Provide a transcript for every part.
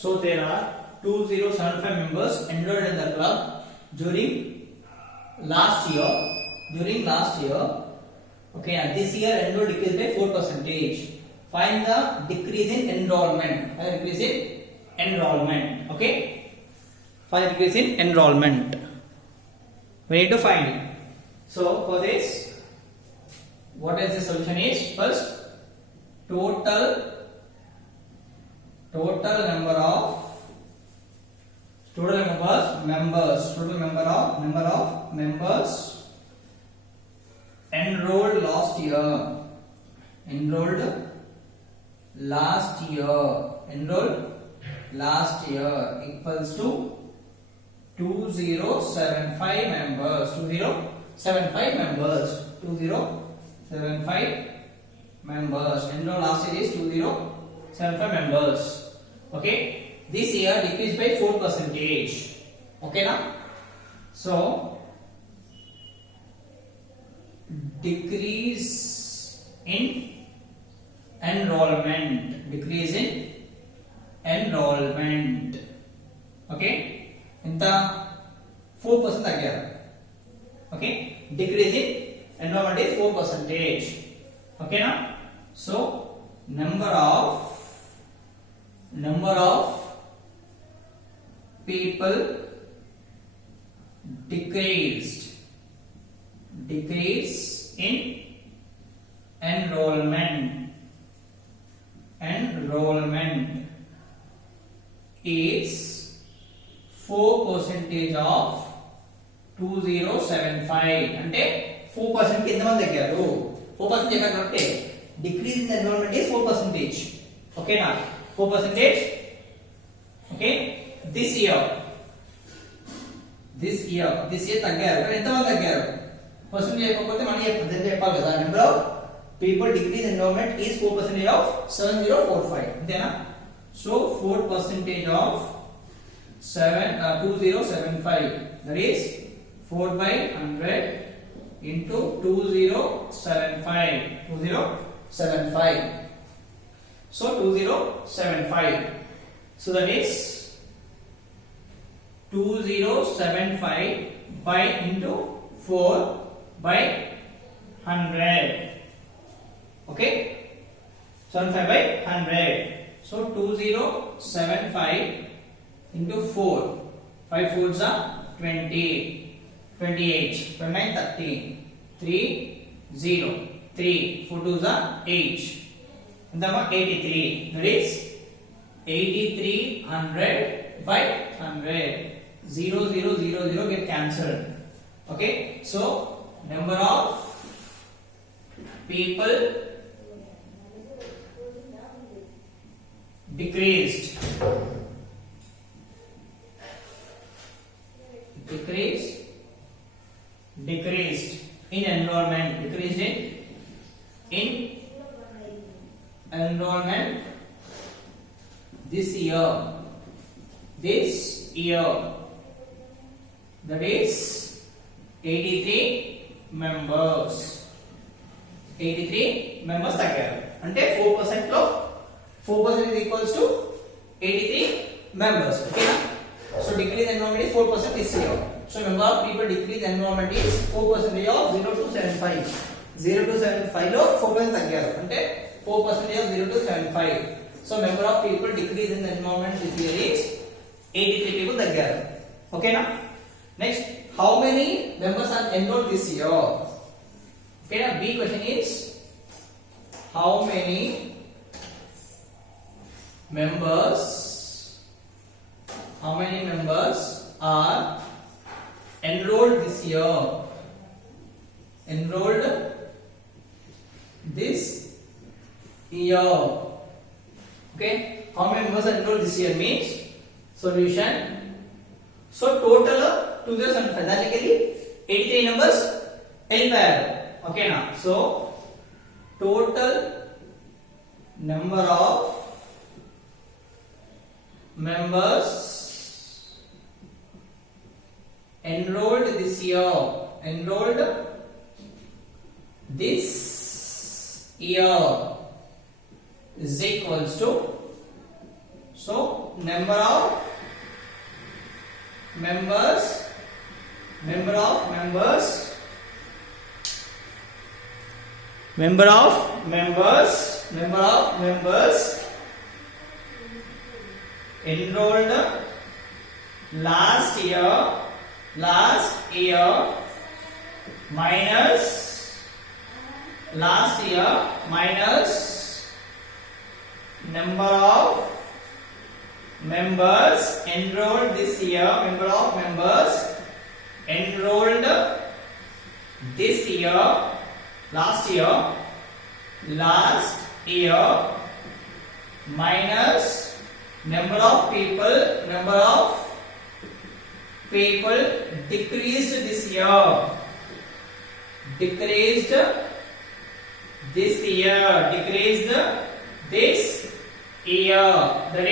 So there are 2075 members enrolled in the club during last year. Okay, and this year enrolled decreased by 4%. Find the decrease in enrollment. Okay, find the decrease in enrollment. We need to find it. So for this, what is the solution is? First, total number of members enrolled last year equals to 2075 members. Enrolled last year is 2075 members. Okay, this year decreased by 4%. Okay now, so decrease in enrollment. Okay, inta 4% తగ్గారు. Okay, decrease in enrollment is 4%. Okay now, so number of people decrease in enrollment is 4% of 2075. అంటే 4% కింద మంది తగ్గారు. 4% చెప్పాలంటే decrease in enrollment is 4%. Okay na, 4%. Okay, this year తగ్గారు. కానీ ఎంత మంది తగ్గారు? Percent చెప్పకపోతే మనం చెప్పాలి కదా. Number of people decrease enrolment is 4% of 7045. అంతేనా? So 4% of 2075, that is 4 by 100 into 2075. So 2075. So that is 2075 by into 4 by 100. Okay, 75 by 100. So 2075 into 4. 5 4s are 20. 28. 29 30. 3 0. 3 4 2s are 8. And then 83. That is 8300 by 100. 0 0 0 0 get cancelled. Okay, so number of people decreased in enrollment. This year, that is 83 members. 83 members తగ్గారు. అంటే 4% లో 4% is equals to 83 members. Okay na? So decrease enrollment is 4% this year. So number of people decrease enrollment is 4% of 0 to 75. 0 to 75 లో 4% తగ్గారు. అంటే 4% of 0 to 75. So number of people decrease in enrollment this year is 83 people తగ్గారు. Okay na? Next, how many members are enrolled this year? Okay na? B question is how many members are enrolled this year? Okay, how many members are enrolled this year means solution. So total 2005 దానికి 83 numbers వెళ్ళిపోయారు. Okay na? So total number of members enrolled this year is equals to So number of members enrolled last year minus number of members enrolled this year, last year minus number of people decreased this year, that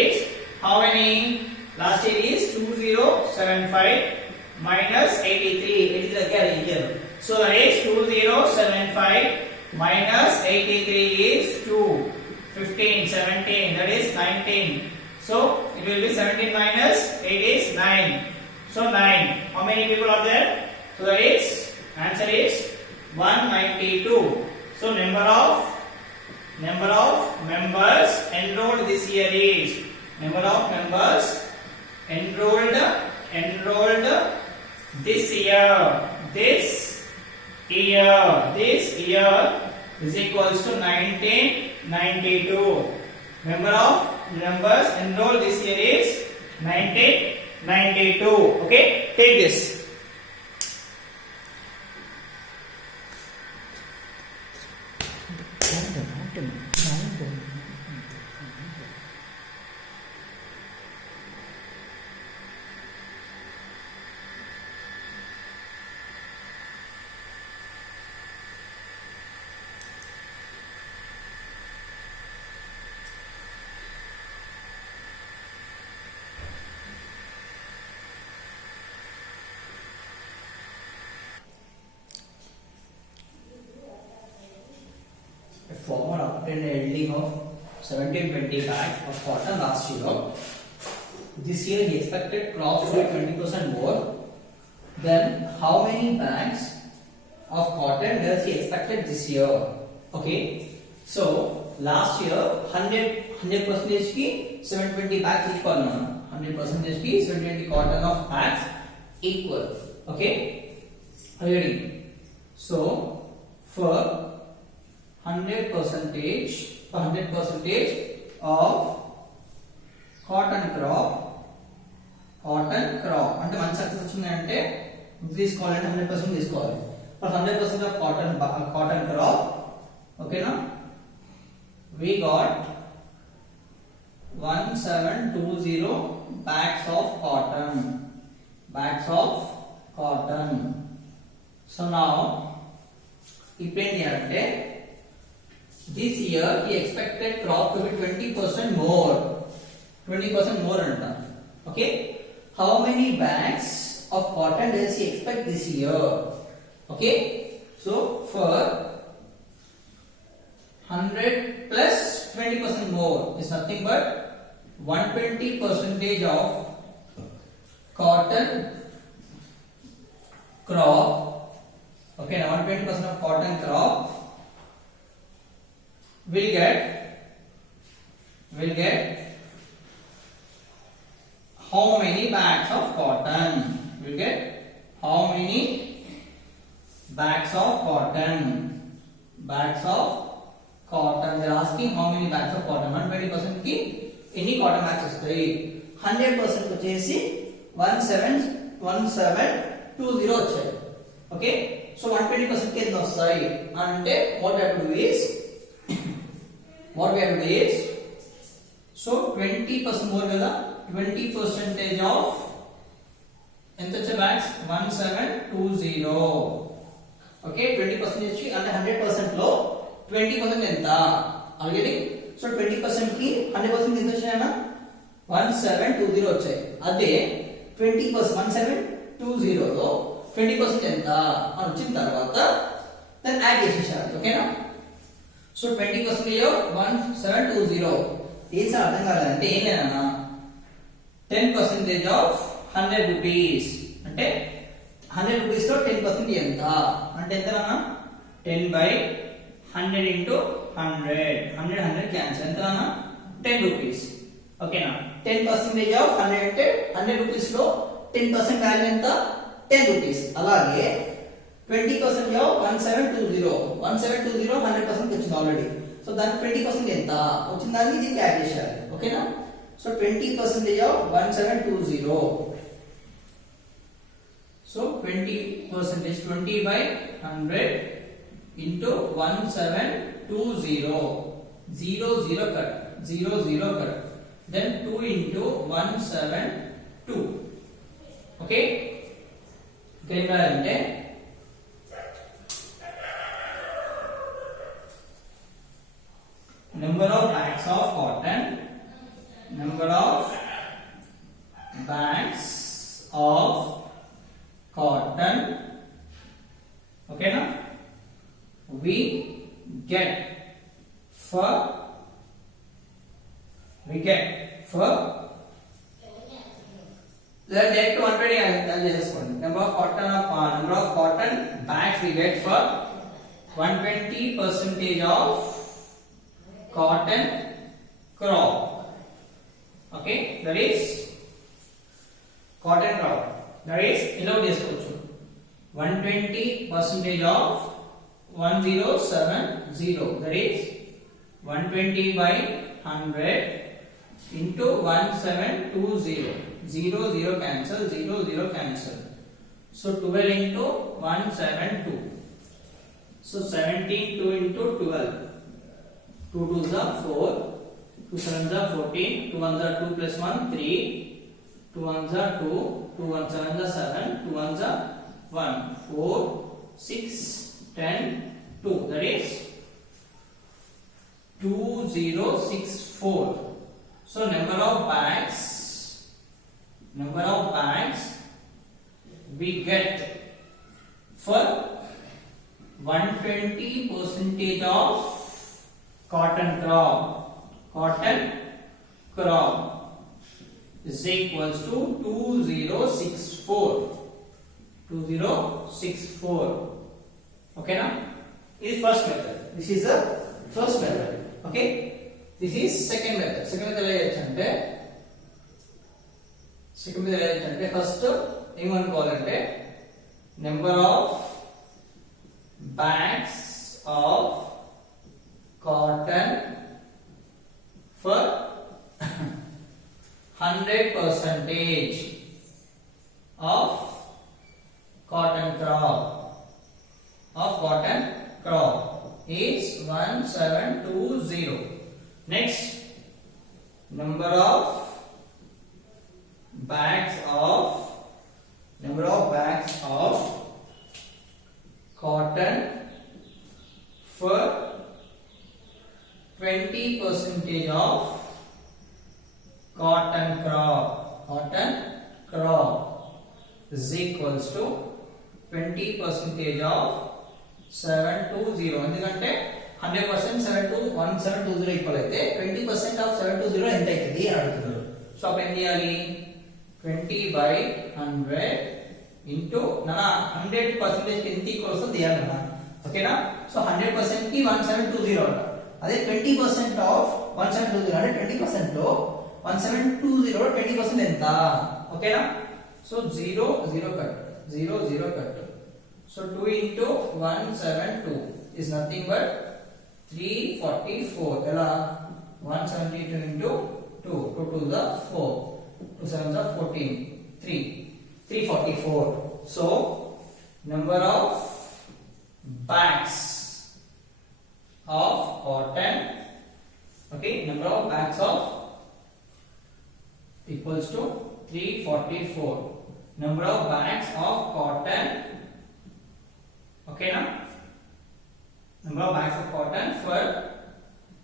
is how many? Last year is 2075 minus 83 again here. So that is 2075 minus 83 is 2, 15, 17, that is 19. So it will be 17 minus 8 is 9. So 9. How many people are there? So that is answer is 192. So number of members enrolled this year is enrolled this year is equals to 1992. Number of members enrolled this year is 1992. Okay, take this. A farmer obtained a yielding of 1720 bags of cotton last year. This year he expected crops to be 20% more. Then how many bags of cotton does he expected this year? Okay, so last year 100% ki 720 bags equal, 100% ki 720 cotton of bags equal. Okay, are you ready? So for 100% of cotton crop అంటే మంచి success వచ్చింది అంటే తీసుకోవాలంటే 100% తీసుకోవాలి. For 100% of cotton crop, ఓకేనా, we got 1720 bags of cotton. So now ఇప్పుడు ఏంటి అంటే this year he expected crop to be 20% more anta. Okay, how many bags of cotton does he expect this year? Okay, so for 100 plus 20% more is nothing but 120% of cotton crop. Okay, now 120% of cotton crop will get how many bags of cotton? Will get how many bags of cotton? They are asking how many bags of cotton. 120% ki any cotton bags వస్తాయి. 100% వచ్చేసి 1720 వచ్చాయి. Okay, so 120% కి ఎంత వస్తాయి అంటే what we have to do is so 20% more కదా, 20% of ఎంత వచ్చే bags 1720. ఓకే, 20% అంటే 100% లో 20% ఎంత ఆల్రెడీ. సో 20% కి 100% ఎంత వచ్చాయన్న 1720 వచ్చాయి. అదే 20% 1720 లో 20% ఎంత అని వచ్చిన తర్వాత దాన్ని యాడ్ చేసేసారు. ఓకేనా, సో 20% 1720 ఏం సార్ అర్థం కాలేదంటే ఏం లేదన్నా 10% ఆఫ్ 100 రూపీస్ అంటే 100 రూపీస్ లో 10% ఎంత అంటే ఎంతనా 10 by 100 into 100 100 క్యాన్సిల్ ఎంతనా 10 రూపీస్ ఓకేనా 10% ఆఫ్ 100 అంటే 100 రూపీస్ లో 10% వాల్యూ ఎంత 10 రూపీస్ అలాగే 20% ఆఫ్ 1720 100% వచ్చింది ఆల్రెడీ సో దాని 20% ఎంత వచ్చిన దాన్ని దీనికి యాడ్ చేయాలి ఓకేనా so 20% of 1720 so 20% 20 by 100 into 1720 0 cut then 2 into 172 okay అంటే number of bags of cotton okay na we get for let direct to 120 చేసుకోండి number of cotton bags we get for 120% of cotton crop okay that is cotton crop that is ఇలా చేసుకోవచ్చు 120% of 1070 that is 120 by 100 into 1720 0 cancel so 12 into 172 so 17 2 into 12 2 2s are 4 2 7s are 14 2 1s are 2 plus 1 3 2 1s are 2 2 1 7s are 7 2 1s are 1 4 6 10 2 that is 2064 so number of bags we get for 120% of cotton crop is equals to 2064 okay now this is first method this is the first method okay this is second method second method ఏంటంటే first ఏమనుకోవాలంటే number of bags of cotton for 100% of cotton crop is 1720 next number of bags of cotton for 20% of cotton crop is equals to 20% of 720 ఎందుకంటే 100% 1720 equal అయితే 20% of 720 ఎంత అవుతుంది అని అడుగుతున్నారు so అప్పుడు ఏం చేయాలి 20 by 100 into నా 100% కి ఎంత ఈక్వల్ వస్తుందో తీయాలి నా ఓకేనా సో 100% కి 1720 అంట అదే 20% ఆఫ్ 1720 అంటే 20% లో 1720 20% ఎంత ఓకేనా so 0 cut so 2 into 172 is nothing but 344 ఎలా 172 into 2 2 to the 4 2 7 the 14 344 so number of bags of cotton okay number of bags of equals to 344 number of bags of cotton okay now number of bags of cotton for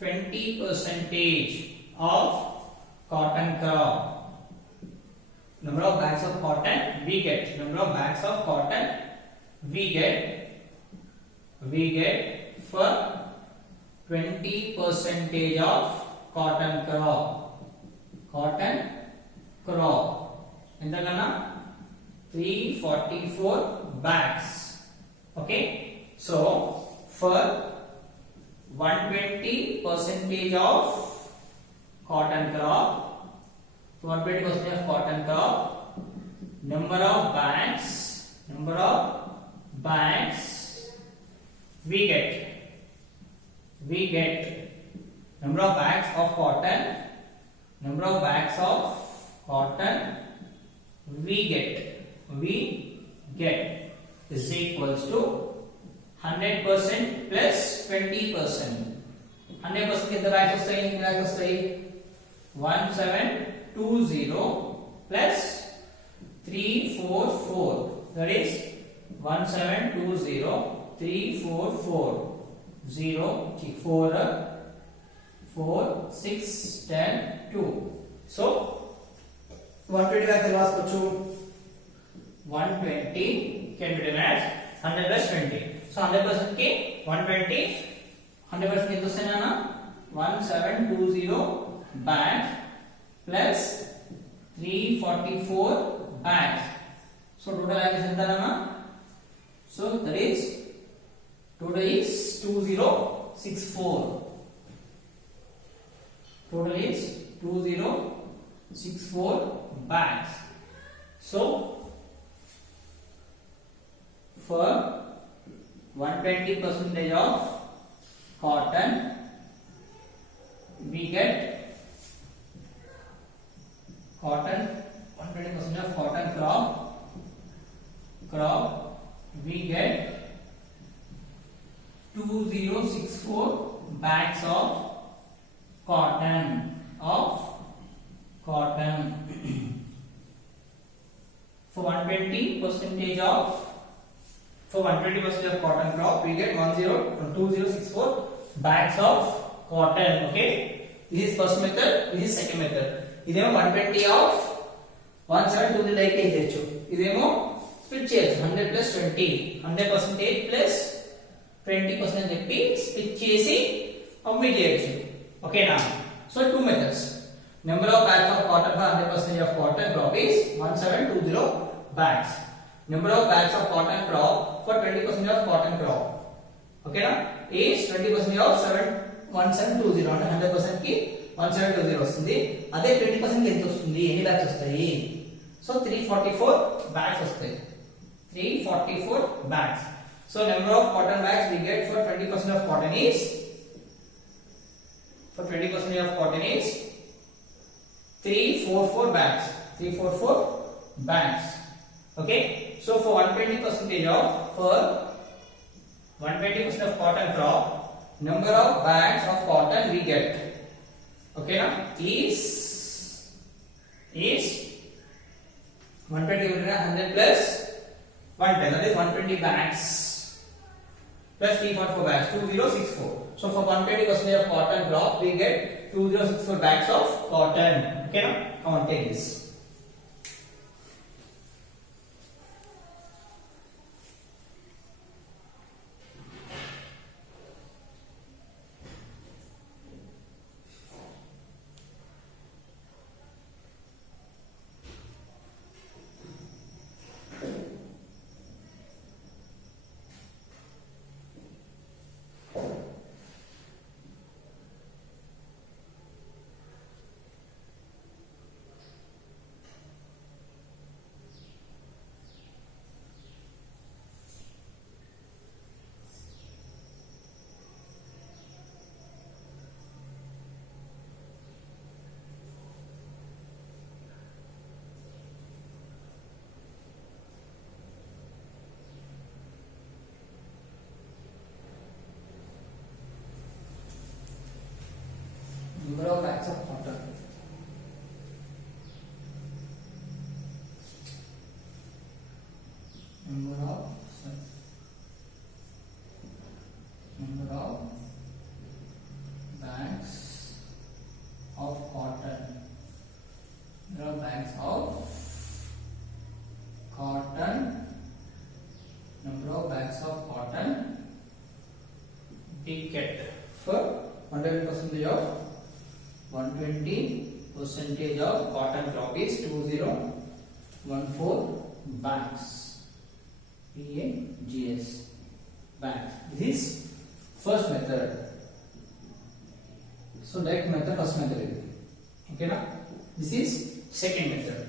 20% of cotton crop number of bags of cotton we get number of bags of cotton we get for 20% of cotton crop. Cotton crop. ఎంతకన్నా 344 bags. Okay. So for 120 percentage of cotton crop, 120% of cotton crop, number of bags we get number of bags of cotton we get is equals to 100% plus 20%. 100% कितना bags वస్తాయి? 1720 plus 344, that is 1720 344 0 4 4 6 10 2. So 120 bags ఎలా రాసుకోవచ్చు? 120 can be written as 100 plus 20. So 100% కి 120, 100% ఎంత వస్తాయి నాన్న? 1720 bags plus 344 bags. So total bags ఎంత నాన్న? So that is total is 2064. Total is 2064 bags. So for 120% of cotton we get 120% of cotton crop we get 2064 bags of cotton for 120% of cotton crop we get 2064 bags of cotton. Okay, this is first method, this is second method. ఇదేమో 120 of 1720 like చేయొచ్చు, ఇదేమో split చేయొచ్చు 100 plus 20, 100% plus 20% అని చెప్పి split చేసి complete చేయొచ్చు. ఓకేనా? So two methods. Number of bags of cotton for 100% of cotton crop is 1720 bags. Number of bags of cotton crop for 20% of cotton crop, okay na, is 20% of 1720 అంటే 100% కి 1720 వస్తుంది. అదే 20% కి ఎంత వస్తుంది? ఎన్ని బ్యాగ్స్ వస్తాయి? సో 344 బ్యాగ్స్ వస్తాయి. 344 bags. So number of cotton bags we get for 20% of cotton is 344 bags. 344 bags. Okay. So for 120% of cotton crop, number of bags of cotton we get, okay na, is 120 100 plus 110, that is 120 bags plus 344 bags, 2064. So for 120% of cotton crop we get 2064 bags of cotton. Okay na, come on, take this. Number of bags of cotton. Number of bags of cotton. Number of bags of cotton. Number of bags of cotton we get for 100% of 120 percentage of cotton crop is 2014 bags. BAGS bags. This is first method. So direct method, first method. Okay, now this is second method.